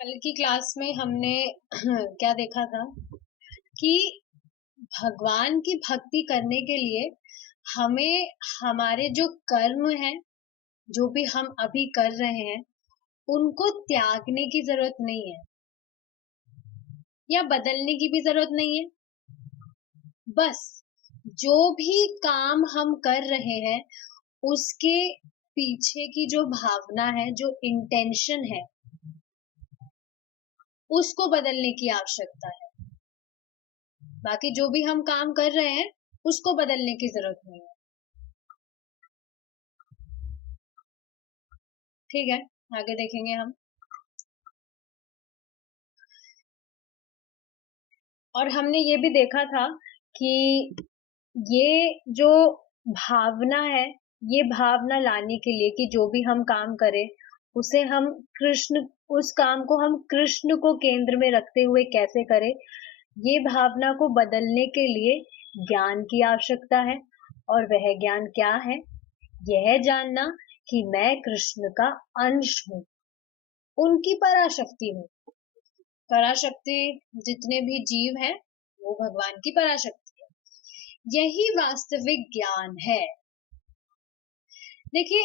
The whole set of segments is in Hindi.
कल की क्लास में हमने क्या देखा था कि भगवान की भक्ति करने के लिए हमें हमारे जो कर्म हैं, जो भी हम अभी कर रहे हैं, उनको त्यागने की जरूरत नहीं है या बदलने की भी जरूरत नहीं है। बस जो भी काम हम कर रहे हैं, उसके पीछे की जो भावना है, जो इंटेंशन है, उसको बदलने की आवश्यकता है। बाकी जो भी हम काम कर रहे हैं, उसको बदलने की जरूरत नहीं है। ठीक है, आगे देखेंगे हम। और हमने ये भी देखा था कि ये जो भावना है, ये भावना लाने के लिए कि जो भी हम काम करें, उसे हम कृष्ण उस काम को हम कृष्ण को केंद्र में रखते हुए कैसे करें, ये भावना को बदलने के लिए ज्ञान की आवश्यकता है। और वह ज्ञान क्या है? यह जानना कि मैं कृष्ण का अंश हूँ, उनकी पराशक्ति हूँ। पराशक्ति जितने भी जीव हैं, वो भगवान की पराशक्ति है। यही वास्तविक ज्ञान है। देखिए,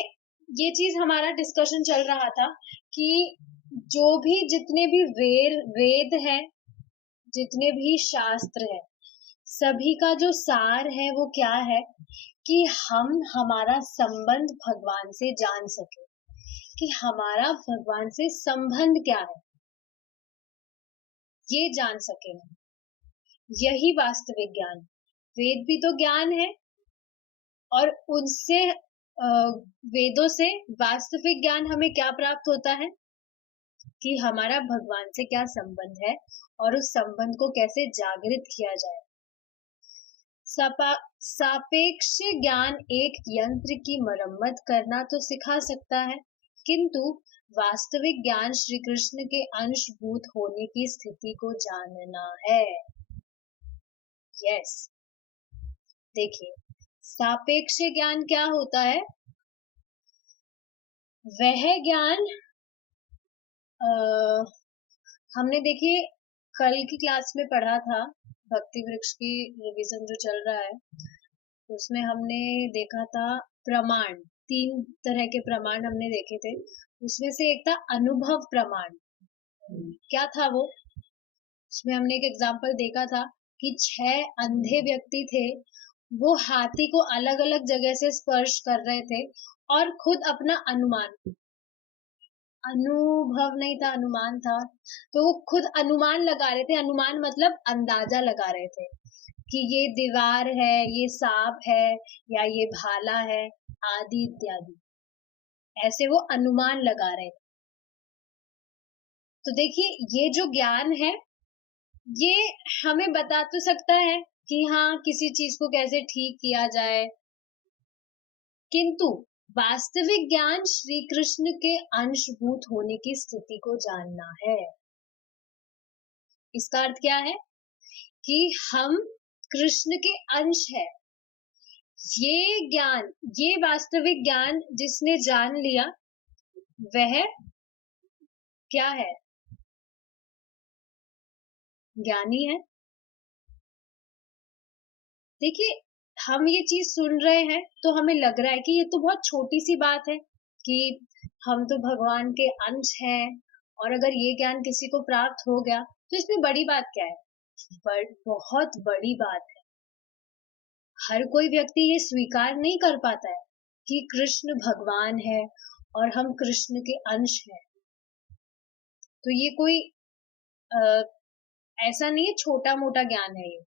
ये चीज हमारा डिस्कशन चल रहा था कि जो भी जितने भी वेद है, जितने भी शास्त्र है, सभी का जो सार है वो क्या है कि हम हमारा संबंध भगवान से जान सके, कि हमारा भगवान से संबंध क्या है, ये जान सके हम। यही वास्तविक ज्ञान। वेद भी तो ज्ञान है, और उनसे वेदों से वास्तविक ज्ञान हमें क्या प्राप्त होता है कि हमारा भगवान से क्या संबंध है और उस संबंध को कैसे जागृत किया जाए। सापेक्ष ज्ञान एक यंत्र की मरम्मत करना तो सिखा सकता है, किंतु वास्तविक ज्ञान श्री कृष्ण के अंशभूत होने की स्थिति को जानना है। यस, देखिए, सापेक्ष ज्ञान क्या होता है? वह ज्ञान हमने देखिए कल की क्लास में पढ़ा था, भक्ति वृक्ष की रिवीजन जो चल रहा है, उसमें हमने देखा था प्रमाण। 3 तरह के प्रमाण हमने देखे थे। उसमें से एक था अनुभव प्रमाण। क्या था वो? उसमें हमने एक एग्जाम्पल देखा था कि 6 अंधे व्यक्ति थे, वो हाथी को अलग अलग जगह से स्पर्श कर रहे थे और खुद अपना अनुभव नहीं था, अनुमान था। तो वो खुद अनुमान लगा रहे थे। अनुमान मतलब अंदाजा लगा रहे थे कि ये दीवार है, ये सांप है, या ये भाला है, आदि इत्यादि। ऐसे वो अनुमान लगा रहे थे। तो देखिए, ये जो ज्ञान है, ये हमें बता तो सकता है कि हाँ, किसी चीज को कैसे ठीक किया जाए, किंतु वास्तविक ज्ञान श्री कृष्ण के अंशभूत होने की स्थिति को जानना है। इसका अर्थ क्या है कि हम कृष्ण के अंश है। ये ज्ञान, ये वास्तविक ज्ञान जिसने जान लिया, वह क्या है? ज्ञानी है। देखिए, हम ये चीज सुन रहे हैं तो हमें लग रहा है कि ये तो बहुत छोटी सी बात है कि हम तो भगवान के अंश हैं, और अगर ये ज्ञान किसी को प्राप्त हो गया तो इसमें बड़ी बात क्या है? बहुत बड़ी बात है। हर कोई व्यक्ति ये स्वीकार नहीं कर पाता है कि कृष्ण भगवान है और हम कृष्ण के अंश हैं। तो ये कोई ऐसा नहीं है, छोटा मोटा ज्ञान है ये।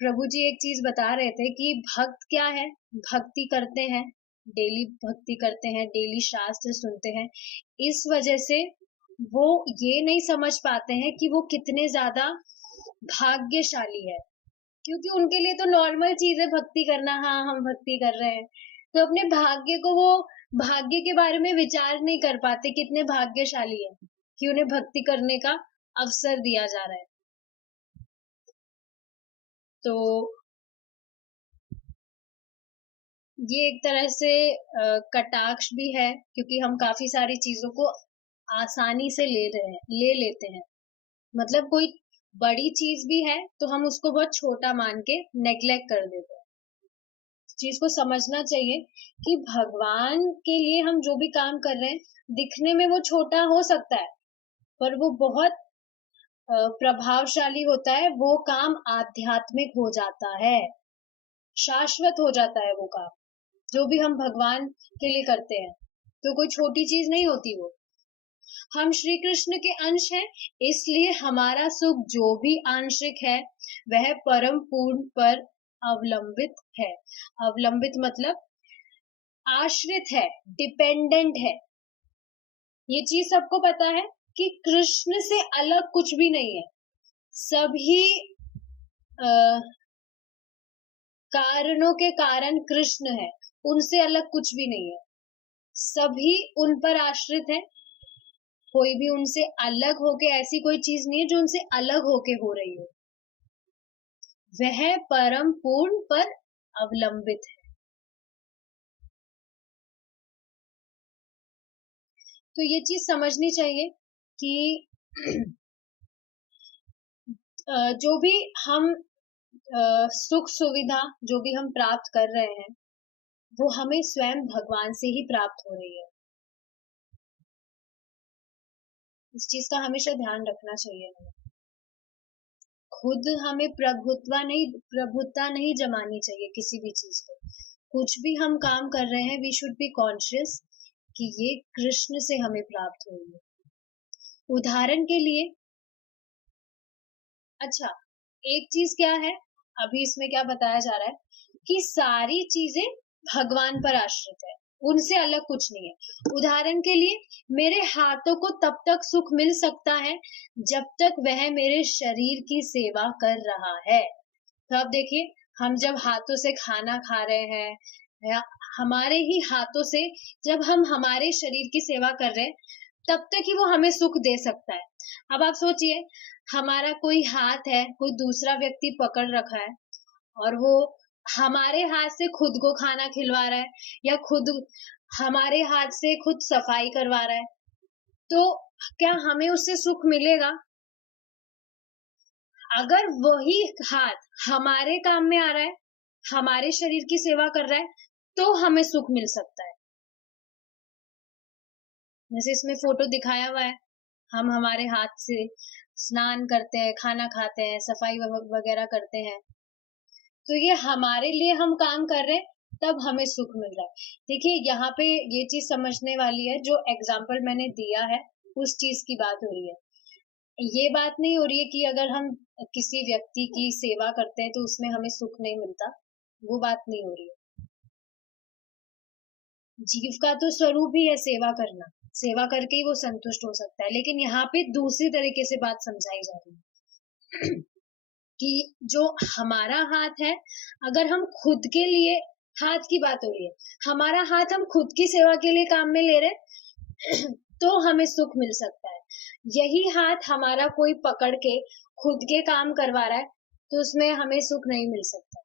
प्रभु जी एक चीज बता रहे थे कि भक्त क्या है? भक्ति करते हैं, डेली भक्ति करते हैं, डेली शास्त्र सुनते हैं। इस वजह से वो ये नहीं समझ पाते हैं कि वो कितने ज्यादा भाग्यशाली है, क्योंकि उनके लिए तो नॉर्मल चीज है भक्ति करना। हाँ, हम भक्ति कर रहे हैं, तो अपने भाग्य को वो भाग्य के बारे में विचार नहीं कर पाते, कितने भाग्यशाली है कि उन्हें भक्ति करने का अवसर दिया जा रहा है। तो ये एक तरह से कटाक्ष भी है, क्योंकि हम काफी सारी चीजों को आसानी से ले लेते हैं। मतलब कोई बड़ी चीज भी है तो हम उसको बहुत छोटा मान के नेग्लेक्ट कर देते हैं। इस चीज को समझना चाहिए कि भगवान के लिए हम जो भी काम कर रहे हैं, दिखने में वो छोटा हो सकता है, पर वो बहुत प्रभावशाली होता है। वो काम आध्यात्मिक हो जाता है, शाश्वत हो जाता है वो काम। जो भी हम भगवान के लिए करते हैं, तो कोई छोटी चीज नहीं होती वो। हम श्री कृष्ण के अंश हैं, इसलिए हमारा सुख जो भी आंशिक है वह परम पूर्ण पर अवलंबित है। अवलंबित मतलब आश्रित है, डिपेंडेंट है। ये चीज सबको पता है कि कृष्ण से अलग कुछ भी नहीं है। सभी कारणों के कारण कृष्ण है, उनसे अलग कुछ भी नहीं है। सभी उन पर आश्रित है, कोई भी उनसे अलग होके, ऐसी कोई चीज नहीं है जो उनसे अलग होके हो रही हो। वह परम पूर्ण पर अवलंबित है। तो ये चीज समझनी चाहिए कि जो भी हम सुख सुविधा जो भी हम प्राप्त कर रहे हैं, वो हमें स्वयं भगवान से ही प्राप्त हो रही है। इस चीज का हमेशा ध्यान रखना चाहिए हमें। खुद हमें प्रभुत्ता नहीं जमानी चाहिए किसी भी चीज पे। कुछ भी हम काम कर रहे हैं, वी शुड बी कॉन्शियस कि ये कृष्ण से हमें प्राप्त हुई है। उदाहरण के लिए, अच्छा, एक चीज क्या है, अभी इसमें क्या बताया जा रहा है कि सारी चीजें भगवान पर आश्रित है, उनसे अलग कुछ नहीं है। उदाहरण के लिए, मेरे हाथों को तब तक सुख मिल सकता है जब तक वह मेरे शरीर की सेवा कर रहा है। तो अब देखिए, हम जब हाथों से खाना खा रहे हैं, या हमारे ही हाथों से जब हम हमारे शरीर की सेवा कर रहे हैं, तब तक ही वो हमें सुख दे सकता है। अब आप सोचिए, हमारा कोई हाथ है, कोई दूसरा व्यक्ति पकड़ रखा है, और वो हमारे हाथ से खुद को खाना खिलवा रहा है, या खुद हमारे हाथ से खुद सफाई करवा रहा है, तो क्या हमें उससे सुख मिलेगा? अगर वही हाथ हमारे काम में आ रहा है, हमारे शरीर की सेवा कर रहा है, तो हमें सुख मिल सकता है। जैसे इसमें फोटो दिखाया हुआ है, हम हमारे हाथ से स्नान करते हैं, खाना खाते हैं, सफाई वगैरह करते हैं, तो ये हमारे लिए हम काम कर रहे हैं, तब हमें सुख मिल रहा है। देखिए, यहाँ पे ये चीज समझने वाली है, जो एग्जाम्पल मैंने दिया है उस चीज की बात हो रही है। ये बात नहीं हो रही है कि अगर हम किसी व्यक्ति की सेवा करते हैं तो उसमें हमें सुख नहीं मिलता, वो बात नहीं हो रही है। जीव का तो स्वरूप ही है सेवा करना, सेवा करके ही वो संतुष्ट हो सकता है। लेकिन यहाँ पे दूसरी तरीके से बात समझाई जा रही है कि जो हमारा हाथ है, अगर हम खुद के लिए, हाथ की बात हो रही है, हमारा हाथ हम खुद की सेवा के लिए काम में ले रहे तो हमें सुख मिल सकता है। यही हाथ हमारा कोई पकड़ के खुद के काम करवा रहा है, तो उसमें हमें सुख नहीं मिल सकता।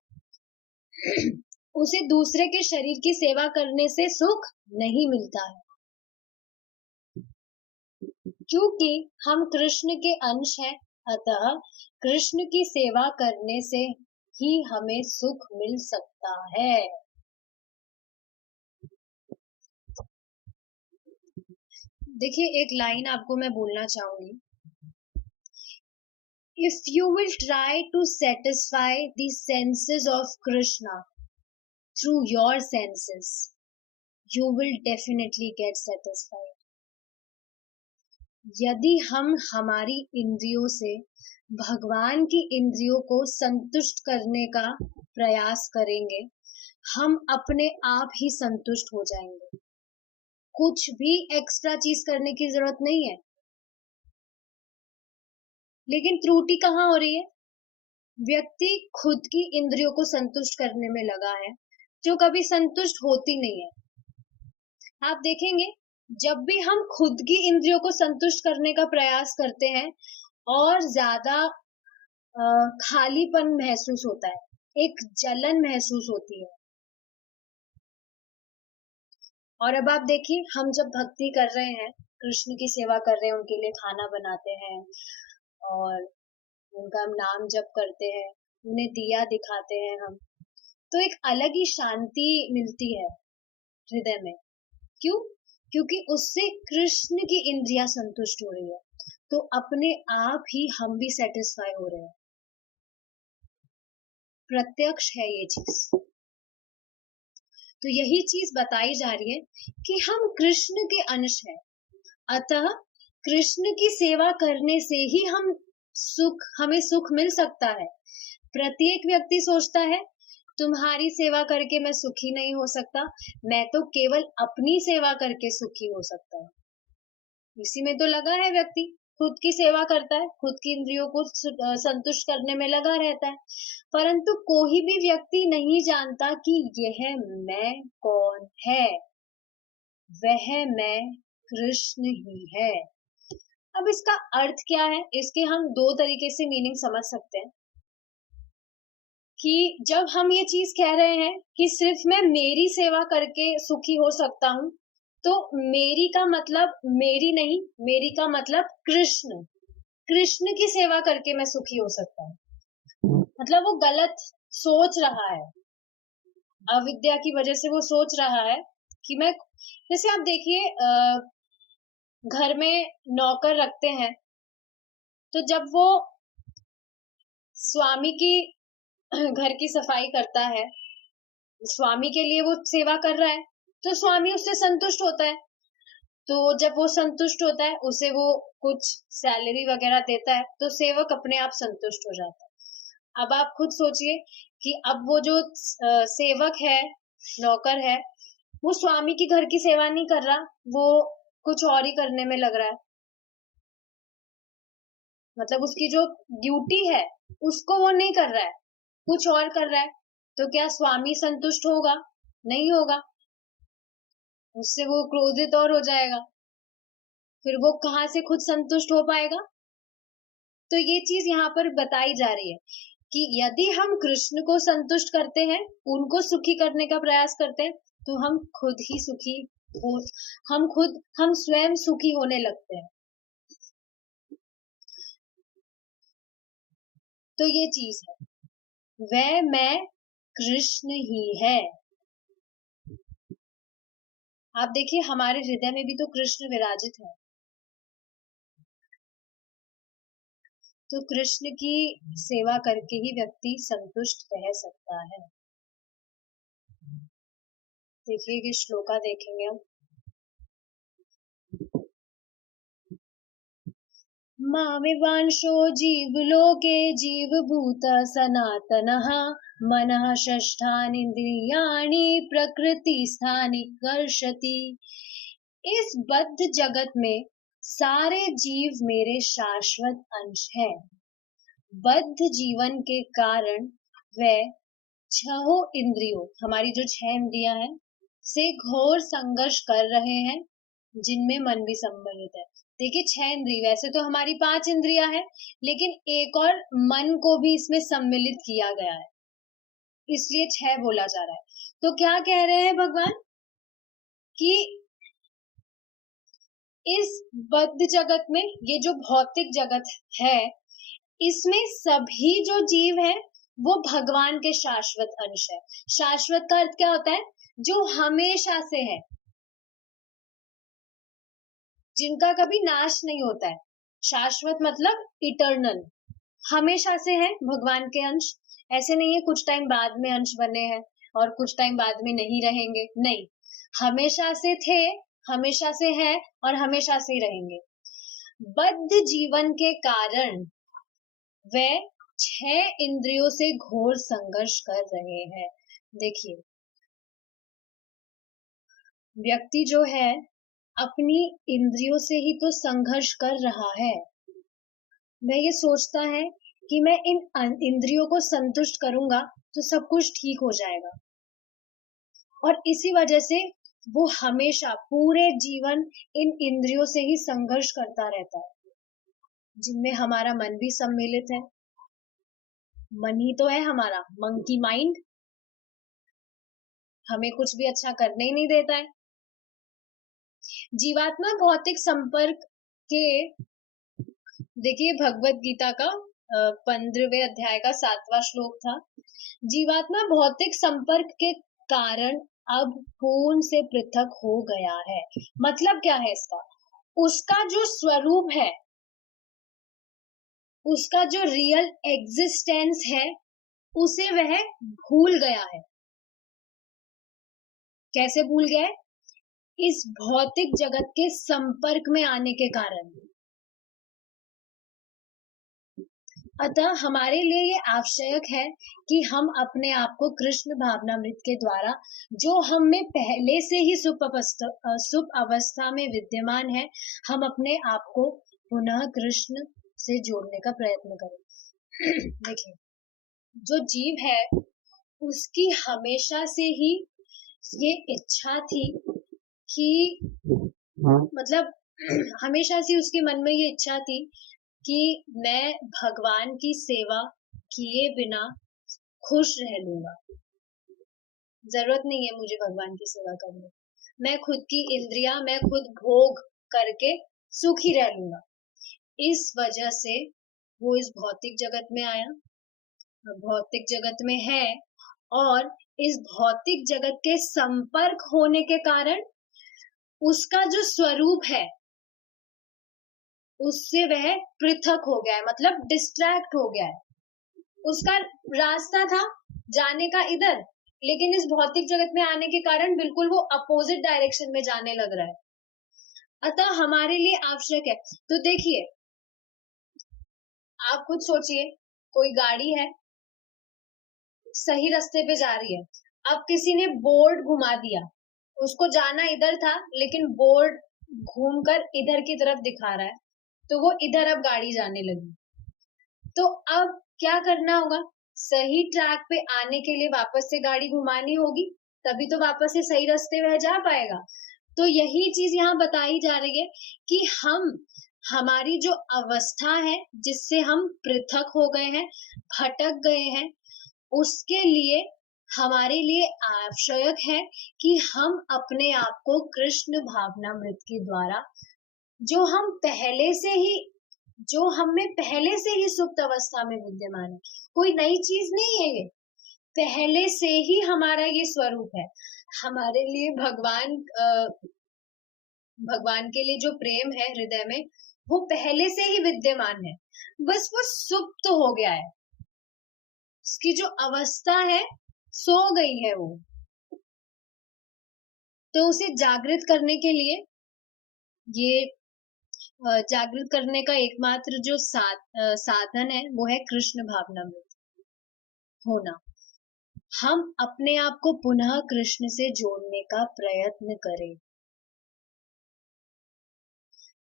उसे दूसरे के शरीर की सेवा करने से सुख नहीं मिलता है, क्योंकि हम कृष्ण के अंश हैं। अतः कृष्ण की सेवा करने से ही हमें सुख मिल सकता है। देखिए, एक लाइन आपको मैं बोलना चाहूंगी, if you will try to satisfy the senses of Krishna through your senses, you will definitely get satisfied. यदि हम हमारी इंद्रियों से भगवान की इंद्रियों को संतुष्ट करने का प्रयास करेंगे, हम अपने आप ही संतुष्ट हो जाएंगे। कुछ भी एक्स्ट्रा चीज करने की जरूरत नहीं है। लेकिन त्रुटि कहाँ हो रही है? व्यक्ति खुद की इंद्रियों को संतुष्ट करने में लगा है, जो कभी संतुष्ट होती नहीं है। आप देखेंगे, जब भी हम खुद की इंद्रियों को संतुष्ट करने का प्रयास करते हैं, और ज्यादा खालीपन महसूस होता है, एक जलन महसूस होती है। और अब आप देखिए, हम जब भक्ति कर रहे हैं, कृष्ण की सेवा कर रहे हैं, उनके लिए खाना बनाते हैं और उनका हम नाम जप करते हैं, उन्हें दिया दिखाते हैं हम, तो एक अलग ही शांति मिलती है हृदय में। क्यों? क्योंकि उससे कृष्ण की इंद्रियां संतुष्ट हो रही है, तो अपने आप ही हम भी सेटिस्फाई हो रहे हैं। प्रत्यक्ष है ये चीज। तो यही चीज बताई जा रही है कि हम कृष्ण के अंश हैं, अतः कृष्ण की सेवा करने से ही हमें सुख मिल सकता है। प्रत्येक व्यक्ति सोचता है तुम्हारी सेवा करके मैं सुखी नहीं हो सकता, मैं तो केवल अपनी सेवा करके सुखी हो सकता हूँ। इसी में तो लगा है व्यक्ति, खुद की सेवा करता है, खुद की इंद्रियों को संतुष्ट करने में लगा रहता है। परंतु कोई भी व्यक्ति नहीं जानता कि यह मैं कौन है। वह मैं कृष्ण ही है। अब इसका अर्थ क्या है? इसके हम दो तरीके से मीनिंग समझ सकते हैं कि जब हम ये चीज कह रहे हैं कि सिर्फ मैं मेरी सेवा करके सुखी हो सकता हूँ, तो मेरी का मतलब मेरी नहीं, मेरी का मतलब कृष्ण, कृष्ण की सेवा करके मैं सुखी हो सकता हूँ। मतलब वो गलत सोच रहा है, अविद्या की वजह से वो सोच रहा है कि मैं, जैसे आप देखिए घर में नौकर रखते हैं, तो जब वो स्वामी की घर की सफाई करता है, स्वामी के लिए वो सेवा कर रहा है, तो स्वामी उससे संतुष्ट होता है। तो जब वो संतुष्ट होता है, उसे वो कुछ सैलरी वगैरह देता है, तो सेवक अपने आप संतुष्ट हो जाता है। अब आप खुद सोचिए कि अब वो जो सेवक है, नौकर है, वो स्वामी की घर की सेवा नहीं कर रहा, वो कुछ और ही करने में लग रहा है। मतलब उसकी जो ड्यूटी है उसको वो नहीं कर रहा है, कुछ और कर रहा है। तो क्या स्वामी संतुष्ट होगा? नहीं होगा, उससे वो क्रोधित और हो जाएगा, फिर वो कहाँ से खुद संतुष्ट हो पाएगा? तो ये चीज यहाँ पर बताई जा रही है कि यदि हम कृष्ण को संतुष्ट करते हैं, उनको सुखी करने का प्रयास करते हैं, तो हम खुद ही सुखी हो, हम स्वयं सुखी होने लगते हैं। तो ये चीज है, वह मैं कृष्ण ही है। आप देखिए, हमारे हृदय में भी तो कृष्ण विराजित है। तो कृष्ण की सेवा करके ही व्यक्ति संतुष्ट रह सकता है। देखिए, ये श्लोका देखेंगे हम। मामिवांशो जीवलोके जीवभूतः सनातनः मनः षष्ठानीन्द्रियाणि प्रकृतिस्थानि कर्षति। इस बद्ध जगत में सारे जीव मेरे शाश्वत अंश हैं। बद्ध जीवन के कारण वह छहों इंद्रियों, हमारी जो 6 इंद्रियां हैं, से घोर संघर्ष कर रहे हैं, जिनमें मन भी सम्मिलित है। देखिए, 6 इंद्रिय, वैसे तो हमारी 5 इंद्रियां हैं, लेकिन एक और मन को भी इसमें सम्मिलित किया गया है, इसलिए 6 बोला जा रहा है। तो क्या कह रहे हैं भगवान कि इस बद्ध जगत में, ये जो भौतिक जगत है, इसमें सभी जो जीव है वो भगवान के शाश्वत अंश है। शाश्वत का अर्थ क्या होता है? जो हमेशा से है, जिनका कभी नाश नहीं होता है। शाश्वत मतलब इटर्नल, हमेशा से है भगवान के अंश। ऐसे नहीं है कुछ टाइम बाद में अंश बने हैं और कुछ टाइम बाद में नहीं रहेंगे, नहीं, हमेशा से थे, हमेशा से है और हमेशा से ही रहेंगे। बद्ध जीवन के कारण वे 6 इंद्रियों से घोर संघर्ष कर रहे हैं। देखिए, व्यक्ति जो है अपनी इंद्रियों से ही तो संघर्ष कर रहा है। वह ये सोचता है कि मैं इन इंद्रियों को संतुष्ट करूंगा तो सब कुछ ठीक हो जाएगा, और इसी वजह से वो हमेशा पूरे जीवन इन इंद्रियों से ही संघर्ष करता रहता है, जिनमें हमारा मन भी सम्मिलित है। मन ही तो है हमारा मंकी माइंड, हमें कुछ भी अच्छा करने ही नहीं देता है। जीवात्मा भौतिक संपर्क के, देखिए भगवत गीता का 15वें अध्याय का 7वां श्लोक था। जीवात्मा भौतिक संपर्क के कारण अब पूर्ण से पृथक हो गया है। मतलब क्या है इसका? उसका जो स्वरूप है, उसका जो रियल एग्जिस्टेंस है, उसे वह भूल गया है। कैसे भूल गया है? इस भौतिक जगत के संपर्क में आने के कारण। अतः हमारे लिए ये आवश्यक है कि हम अपने आप को कृष्ण भावनामृत के द्वारा, जो हम में पहले से ही सुप अवस्था में विद्यमान है, हम अपने आप को पुनः कृष्ण से जोड़ने का प्रयत्न करें। देखिए, जो जीव है उसकी हमेशा से ही ये इच्छा थी कि मतलब हमेशा से उसके मन में ये इच्छा थी कि मैं भगवान की सेवा किए बिना खुश रह लूंगा। जरूरत नहीं है मुझे भगवान की सेवा करने, मैं खुद की इंद्रियां, मैं खुद भोग करके सुखी रह लूंगा। इस वजह से वो इस भौतिक जगत में आया, भौतिक जगत में है, और इस भौतिक जगत के संपर्क होने के कारण उसका जो स्वरूप है उससे वह पृथक हो गया है, मतलब डिस्ट्रैक्ट हो गया है। उसका रास्ता था जाने का इधर, लेकिन इस भौतिक जगत में आने के कारण बिल्कुल वो अपोजिट डायरेक्शन में जाने लग रहा है। अतः हमारे लिए आवश्यक है, तो देखिए आप खुद सोचिए, कोई गाड़ी है सही रास्ते पे जा रही है, अब किसी ने बोर्ड घुमा दिया, उसको जाना इधर था लेकिन बोर्ड घूमकर इधर की तरफ दिखा रहा है, तो वो इधर अब गाड़ी जाने लगी। तो अब क्या करना होगा? सही ट्रैक पे आने के लिए वापस से गाड़ी घुमानी होगी, तभी तो वापस से सही रास्ते वह जा पाएगा। तो यही चीज यहाँ बताई जा रही है कि हमारी जो अवस्था है जिससे हम पृथक हो गए हैं, भटक गए हैं, उसके लिए हमारे लिए आवश्यक है कि हम अपने आप को कृष्ण भावनामृत के द्वारा, जो हम में पहले से ही सुप्त अवस्था में विद्यमान है, कोई नई चीज नहीं है ये, पहले से ही हमारा ये स्वरूप है। हमारे लिए भगवान के लिए जो प्रेम है हृदय में, वो पहले से ही विद्यमान है, बस वो सुप्त हो गया है, उसकी जो अवस्था है सो गई है वो। तो उसे जागृत करने के लिए, ये जागृत करने का एकमात्र जो साधन है वो है कृष्ण भावनामृत होना। हम अपने आप को पुनः कृष्ण से जोड़ने का प्रयत्न करें।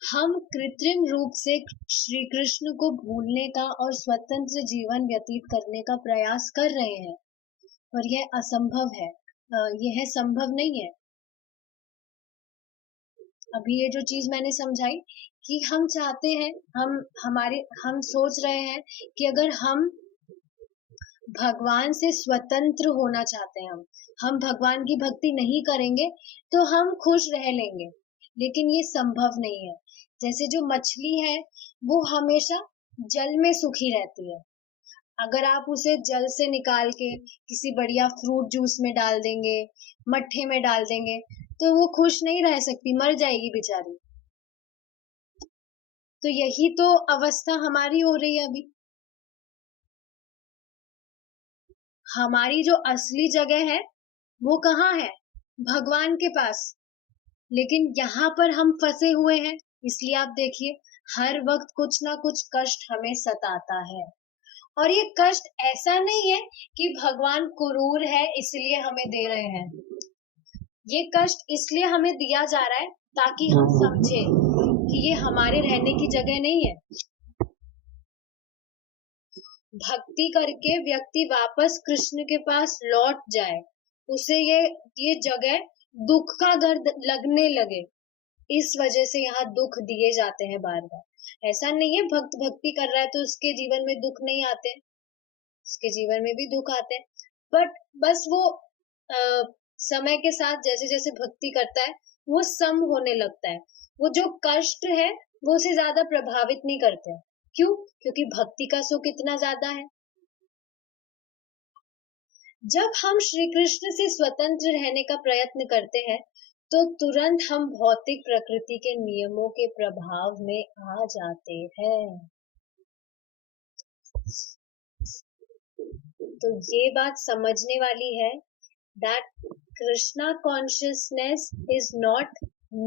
हम कृत्रिम रूप से श्री कृष्ण को भूलने का और स्वतंत्र जीवन व्यतीत करने का प्रयास कर रहे हैं, पर यह असंभव है, यह संभव नहीं है। अभी ये जो चीज मैंने समझाई कि हम चाहते हैं, हम सोच रहे हैं कि अगर हम भगवान से स्वतंत्र होना चाहते हैं, हम भगवान की भक्ति नहीं करेंगे तो हम खुश रह लेंगे, लेकिन ये संभव नहीं है। जैसे जो मछली है वो हमेशा जल में सुखी रहती है, अगर आप उसे जल से निकाल के किसी बढ़िया फ्रूट जूस में डाल देंगे, मट्ठे में डाल देंगे, तो वो खुश नहीं रह सकती, मर जाएगी बेचारी। तो यही तो अवस्था हमारी हो रही है अभी। हमारी जो असली जगह है वो कहाँ है? भगवान के पास। लेकिन यहाँ पर हम फंसे हुए हैं, इसलिए आप देखिए हर वक्त कुछ ना कुछ कष्ट हमें सताता है। और ये कष्ट ऐसा नहीं है कि भगवान क्रूर है इसलिए हमें दे रहे हैं, ये कष्ट इसलिए हमें दिया जा रहा है ताकि हम समझे कि ये हमारे रहने की जगह नहीं है। भक्ति करके व्यक्ति वापस कृष्ण के पास लौट जाए, उसे ये जगह दुख का दर्द लगने लगे, इस वजह से यहाँ दुख दिए जाते हैं बार बार। ऐसा नहीं है भक्त भक्ति कर रहा है तो उसके जीवन में दुख नहीं आते, उसके जीवन में भी दुख आते हैं, बट बस वो समय के साथ जैसे जैसे भक्ति करता है वो सम होने लगता है। वो जो कष्ट है वो उसे ज्यादा प्रभावित नहीं करते हैं। क्यों? क्योंकि भक्ति का सुख इतना ज्यादा है। जब हम श्री कृष्ण से स्वतंत्र रहने का प्रयत्न करते हैं तो तुरंत हम भौतिक प्रकृति के नियमों के प्रभाव में आ जाते हैं। तो ये बात समझने वाली है that Krishna consciousness is not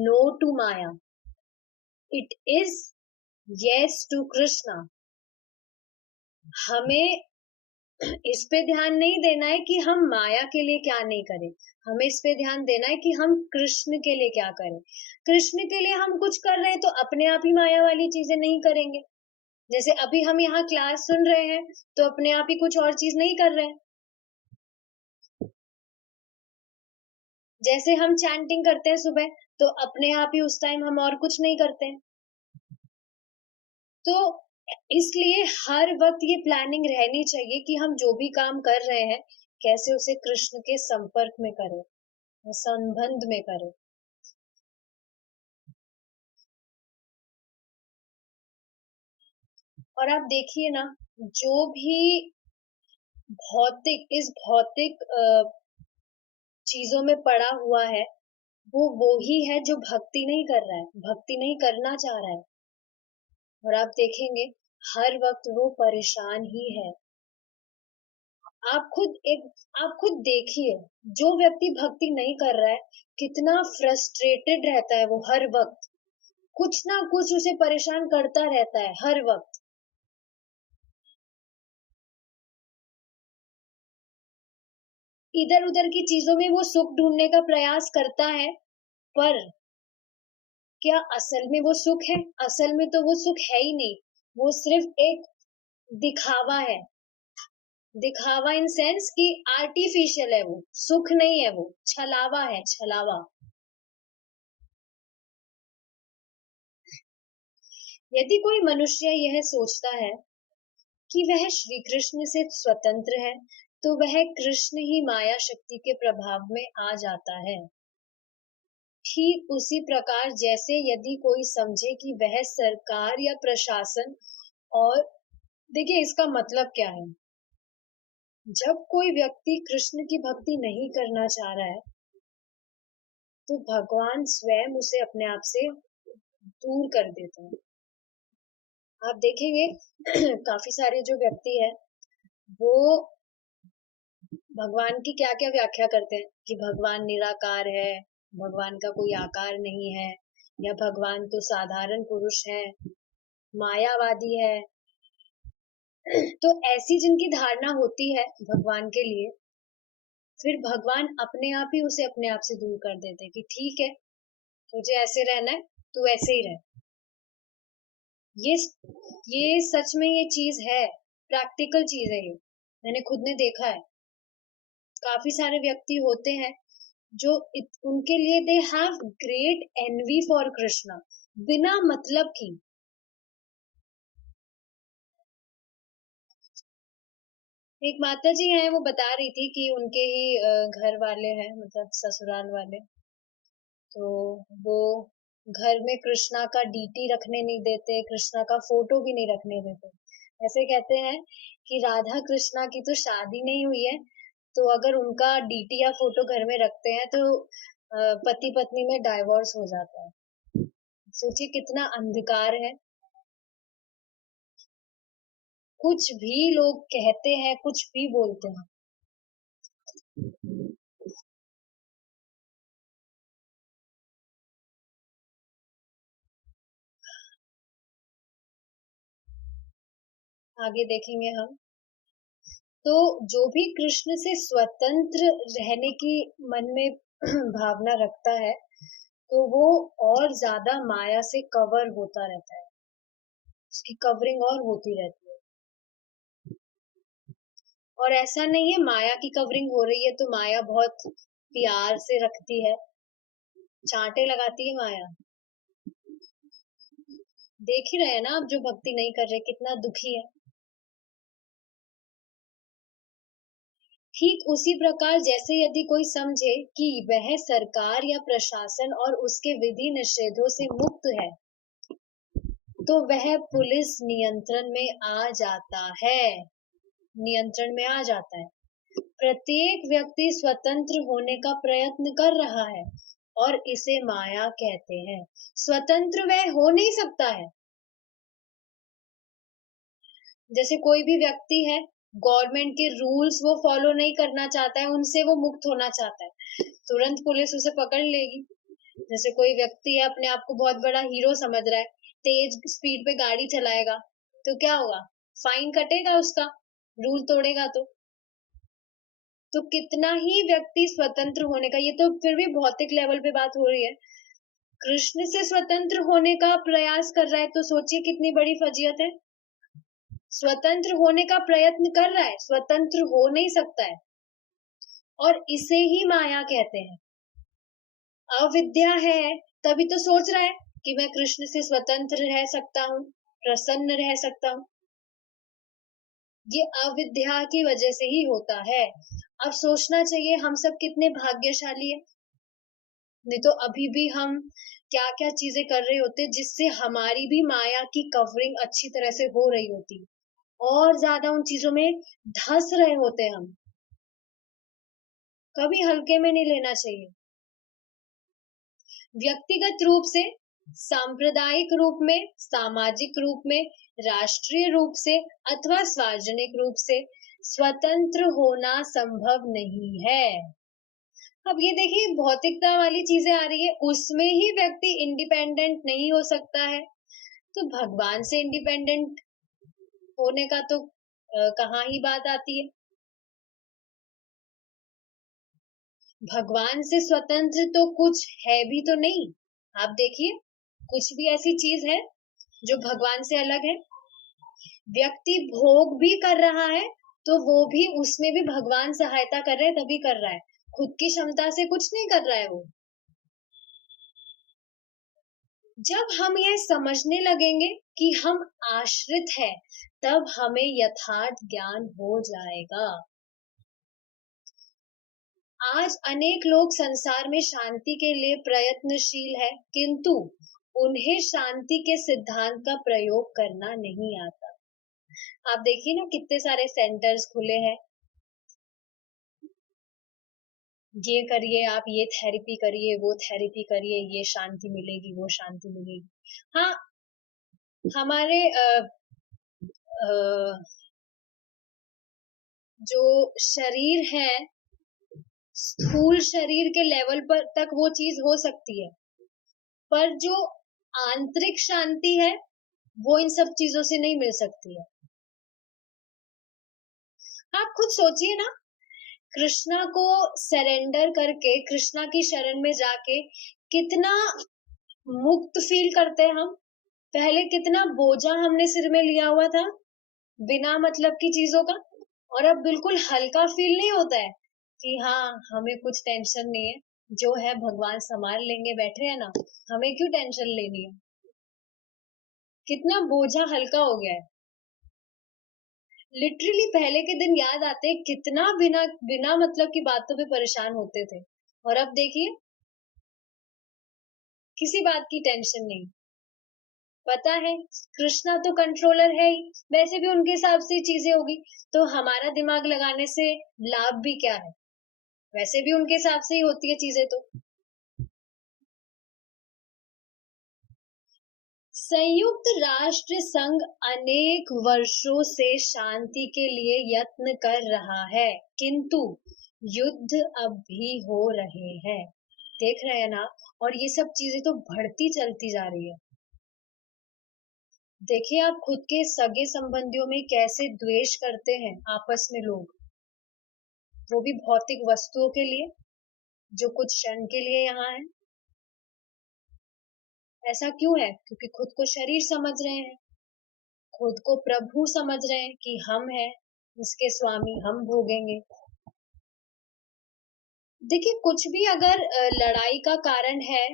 no to Maya. It is yes to Krishna. हमें इस पे ध्यान नहीं देना है कि हम माया के लिए क्या नहीं करें। हमें इस पे ध्यान देना है कि हम कृष्ण के लिए क्या करें। कृष्ण के लिए हम कुछ कर रहे हैं तो अपने आप ही माया वाली चीजें नहीं करेंगे। जैसे अभी हम यहाँ क्लास सुन रहे हैं तो अपने आप ही कुछ और चीज नहीं कर रहे हैं। जैसे हम चैंटिंग करते हैं सुबह तो अपने आप ही उस टाइम हम और कुछ नहीं करते हैं। तो इसलिए हर वक्त ये प्लानिंग रहनी चाहिए कि हम जो भी काम कर रहे हैं कैसे उसे कृष्ण के संपर्क में करें, संबंध में करें। और आप देखिए ना, जो भी भौतिक चीजों में पड़ा हुआ है वो ही है जो भक्ति नहीं कर रहा है, भक्ति नहीं करना चाह रहा है। और आप देखेंगे हर वक्त वो परेशान ही है। आप खुद देखिए, जो व्यक्ति भक्ति नहीं कर रहा है कितना फ्रस्ट्रेटेड रहता है वो हर वक्त। कुछ ना कुछ उसे परेशान करता रहता है हर वक्त। इधर उधर की चीजों में वो सुख ढूंढने का प्रयास करता है, पर क्या असल में वो सुख है? असल में तो वो सुख है ही नहीं। वो सिर्फ एक दिखावा है। दिखावा इन सेंस कि आर्टिफिशियल है, वो सुख नहीं है, वो छलावा है, छलावा। यदि कोई मनुष्य यह सोचता है कि वह श्री कृष्ण से स्वतंत्र है तो वह कृष्ण ही माया शक्ति के प्रभाव में आ जाता है। ठीक उसी प्रकार जैसे यदि कोई समझे कि वह सरकार या प्रशासन, और देखिए इसका मतलब क्या है। जब कोई व्यक्ति कृष्ण की भक्ति नहीं करना चाह रहा है तो भगवान स्वयं उसे अपने आप से दूर कर देते हैं। आप देखेंगे काफी सारे जो व्यक्ति है वो भगवान की क्या क्या व्याख्या करते हैं कि भगवान निराकार है, भगवान का कोई आकार नहीं है, या भगवान तो साधारण पुरुष है, मायावादी है। तो ऐसी जिनकी धारणा होती है भगवान के लिए, फिर भगवान अपने आप ही उसे अपने आप से दूर कर देते हैं कि ठीक है, तुझे ऐसे रहना है, तू ऐसे ही रह। ये ये सच में ये चीज है, प्रैक्टिकल चीज है ये, मैंने खुद ने देखा है। काफी सारे व्यक्ति होते हैं जो उनके लिए they have great envy for Krishna, बिना मतलब की। एक माता जी हैं, वो बता रही थी कि उनके ही घर वाले हैं, मतलब ससुराल वाले, तो वो घर में कृष्णा का डीटी रखने नहीं देते, कृष्णा का फोटो भी नहीं रखने देते। ऐसे कहते हैं कि राधा कृष्णा की तो शादी नहीं हुई है, तो अगर उनका डीटी या फोटो घर में रखते हैं तो पति पत्नी में डाइवोर्स हो जाता है। सोचिए कितना अंधकार है। कुछ भी लोग कहते हैं, कुछ भी बोलते हैं। आगे देखेंगे हम। तो जो भी कृष्ण से स्वतंत्र रहने की मन में भावना रखता है तो वो और ज्यादा माया से कवर होता रहता है, उसकी कवरिंग और होती रहती है। और ऐसा नहीं है माया की कवरिंग हो रही है तो माया बहुत प्यार से रखती है, चांटे लगाती है माया। देख ही रहे हैं ना आप, जो भक्ति नहीं कर रहे कितना दुखी है। ठीक उसी प्रकार जैसे यदि कोई समझे कि वह सरकार या प्रशासन और उसके विधि निषेधों से मुक्त है, तो वह पुलिस नियंत्रण में आ जाता है। नियंत्रण में आ जाता है। प्रत्येक व्यक्ति स्वतंत्र होने का प्रयत्न कर रहा है और इसे माया कहते हैं। स्वतंत्र वह हो नहीं सकता है। जैसे कोई भी व्यक्ति है, गवर्नमेंट के रूल्स वो फॉलो नहीं करना चाहता है, उनसे वो मुक्त होना चाहता है, तुरंत पुलिस उसे पकड़ लेगी। जैसे कोई व्यक्ति है, अपने आप को बहुत बड़ा हीरो समझ रहा है, तेज स्पीड पे गाड़ी चलाएगा, तो क्या होगा? फाइन कटेगा उसका, रूल तोड़ेगा तो कितना ही व्यक्ति स्वतंत्र होने का, ये तो फिर भी भौतिक लेवल पे बात हो रही है, कृष्ण से स्वतंत्र होने का प्रयास कर रहा है, तो सोचिए कितनी बड़ी फजीयत है। स्वतंत्र होने का प्रयत्न कर रहा है, स्वतंत्र हो नहीं सकता है, और इसे ही माया कहते हैं। अविद्या है, तभी तो सोच रहा है कि मैं कृष्ण से स्वतंत्र रह सकता हूँ, प्रसन्न रह सकता हूँ। ये अविद्या की वजह से ही होता है। अब सोचना चाहिए हम सब कितने भाग्यशाली है, नहीं तो अभी भी हम क्या क्या चीजें कर रहे होते जिससे हमारी भी माया की कवरिंग अच्छी तरह से हो रही होती, और ज्यादा उन चीजों में धंस रहे होते हम। कभी हल्के में नहीं लेना चाहिए। व्यक्तिगत रूप से, सांप्रदायिक रूप में, सामाजिक रूप में, राष्ट्रीय रूप से अथवा सार्वजनिक रूप से स्वतंत्र होना संभव नहीं है। अब ये देखिए, भौतिकता वाली चीजें आ रही है, उसमें ही व्यक्ति इंडिपेंडेंट नहीं हो सकता है, तो भगवान से इंडिपेंडेंट होने का तो कहाँ ही बात आती है। भगवान से स्वतंत्र तो कुछ है भी तो नहीं। आप देखिए, कुछ भी ऐसी चीज है जो भगवान से अलग है। व्यक्ति भोग भी कर रहा है, तो वो भी, उसमें भी भगवान सहायता कर रहे हैं तभी कर रहा है, खुद की क्षमता से कुछ नहीं कर रहा है वो। जब हम यह समझने लगेंगे कि हम आश्रित हैं, तब हमें यथार्थ ज्ञान हो जाएगा। आज अनेक लोग संसार में शांति के लिए प्रयत्नशील है, किंतु उन्हें शांति के सिद्धांत का प्रयोग करना नहीं आता। आप देखिए ना, कितने सारे सेंटर्स खुले हैं, ये करिए, आप ये थेरेपी करिए, वो थेरेपी करिए, ये शांति मिलेगी, वो शांति मिलेगी। हाँ, हमारे जो शरीर है, स्थूल शरीर के लेवल पर तक वो चीज हो सकती है, पर जो आंतरिक शांति है वो इन सब चीजों से नहीं मिल सकती है। आप खुद सोचिए ना, कृष्णा को सरेंडर करके, कृष्णा की शरण में जाके कितना मुक्त फील करते हैं हम। पहले कितना बोझा हमने सिर में लिया हुआ था बिना मतलब की चीजों का, और अब बिल्कुल हल्का फील नहीं होता है कि हाँ, हमें कुछ टेंशन नहीं है, जो है भगवान संभाल लेंगे, बैठे हैं ना, हमें क्यों टेंशन लेनी है। कितना बोझा हल्का हो गया है। लिटरली पहले के दिन याद आते हैं, कितना बिना बिना मतलब की बातों पे परेशान होते थे, और अब देखिए, किसी बात की टेंशन नहीं। पता है कृष्णा तो कंट्रोलर है ही, वैसे भी उनके हिसाब से चीजें होगी, तो हमारा दिमाग लगाने से लाभ भी क्या है, वैसे भी उनके हिसाब से ही होती है चीजें। तो संयुक्त राष्ट्र संघ अनेक वर्षों से शांति के लिए यत्न कर रहा है, किंतु युद्ध अब भी हो रहे हैं। देख रहे हैं ना, और ये सब चीजें तो बढ़ती चलती जा रही है। देखिए, आप खुद के सगे संबंधियों में कैसे द्वेष करते हैं आपस में लोग, वो भी भौतिक वस्तुओं के लिए, जो कुछ क्षण के लिए यहाँ है। ऐसा क्यों है? क्योंकि खुद को शरीर समझ रहे हैं, खुद को प्रभु समझ रहे हैं कि हम हैं उसके स्वामी, हम भोगेंगे। देखिए, कुछ भी अगर लड़ाई का कारण है,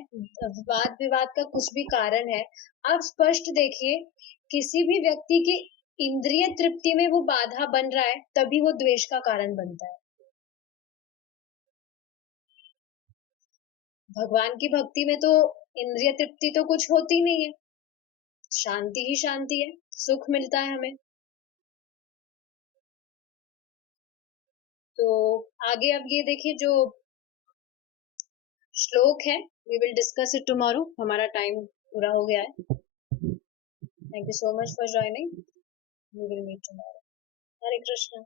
वाद विवाद का कुछ भी कारण है, आप स्पष्ट देखिए, किसी भी व्यक्ति की इंद्रिय तृप्ति में वो बाधा बन रहा है, तभी वो द्वेष का कारण बनता है। भगवान की भक्ति में तो इंद्रिय तृप्ति तो कुछ होती नहीं है, शांति ही शांति है, सुख मिलता है हमें। तो आगे अब ये देखिए जो श्लोक है, we will discuss it tomorrow, हमारा टाइम पूरा हो गया है। Thank you so much for joining, we will meet tomorrow. Hare Krishna.